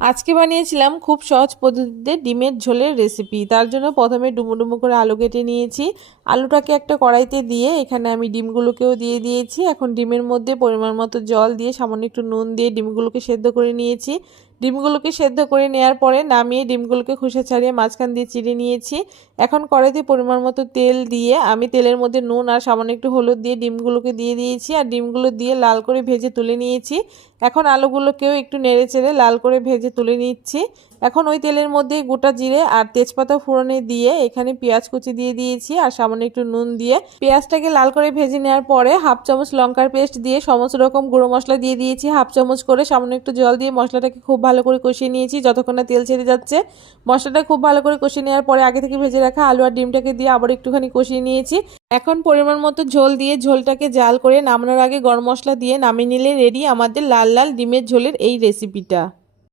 আজকে বানিয়েছিলাম খুব সহজ পদ্ধতিতে ডিমের ঝোলের রেসিপি। তার জন্য প্রথমে ডুমো ডুমো করে আলু কেটে নিয়েছি। আলুটাকে একটা কড়াইতে দিয়ে এখানে আমি ডিমগুলোকেও দিয়ে দিয়েছি। এখন ডিমের মধ্যে পরিমাণ মতো জল দিয়ে সামান্য একটু নুন দিয়ে ডিমগুলোকে সেদ্ধ করে নিয়েছি। ডিমগুলোকে সেদ্ধ করে নেওয়ার পরে নামিয়ে ডিমগুলোকে খোসা ছাড়িয়ে মাঝখান দিয়ে চিড়ে নিয়েছি। এখন কড়াইতে পরিমাণ মতো তেল দিয়ে আমি তেলের মধ্যে নুন আর সামান্য একটু হলুদ দিয়ে ডিমগুলোকে দিয়ে দিয়েছি আর ডিমগুলো দিয়ে লাল করে ভেজে তুলে নিয়েছি। এখন আলুগুলোকেও একটু নেড়ে চেড়ে লাল করে ভেজে তুলে নিচ্ছি। এখন ওই তেলের মধ্যে গোটা জিরে আর তেজপাতা ফোড়নে দিয়ে এখানে পেঁয়াজ কুচি দিয়ে দিয়েছি আর সামান্য একটু নুন দিয়ে পেঁয়াজটাকে লাল করে ভেজে নেওয়ার পরে হাফ চামচ লঙ্কার পেস্ট দিয়ে সমস্ত রকম গুঁড়ো মশলা দিয়ে দিয়েছি হাফ চামচ করে। সামান্য একটু জল দিয়ে মশলাটাকে খুব ভালো করে কষিয়ে নিয়েছি যতক্ষণ না তেল ছেড়ে যাচ্ছে। মশলাটা খুব ভালো করে কষিয়ে নেওয়ার পরে আগে থেকে ভেজে রাখা আলু আর ডিমটাকে দিয়ে আবার একটুখানি কষিয়ে নিয়েছি। এখন পরিমাণ মতো ঝোল দিয়ে ঝোলটাকে জাল করে নামানোর আগে গরম মশলা দিয়ে নামিয়ে নিলে রেডি আমাদের লাল লাল ডিমের ঝোলের এই রেসিপিটা।